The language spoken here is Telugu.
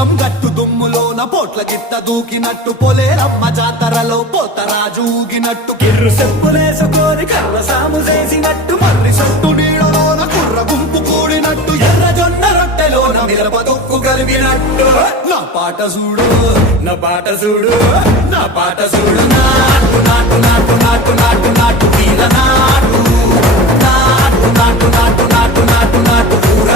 పొలం గట్టు దుమ్ములోన పోట్ల గిట్ట దూకినట్టు పొలేరమ్మ జాతరలో పోతరాజు ఊగినట్టు కిర్రు చెప్పులేసుకొని కర్ర సాము చేసినట్టు మర్రి సొట్టు నీడలోన కుర్ర గుంపు కూడినట్టు ఎర్ర జొన్న రొట్టెలోన మిరప దొక్కు కలిపినట్టు నా పాట చూడు నా పాట చూడు నా పాట చూడు నాటు నాటు నాటు నాటు నాటు నాటు తీర నాటు నాటు నాటు నాటు నాటు నాటు నాటు ఊర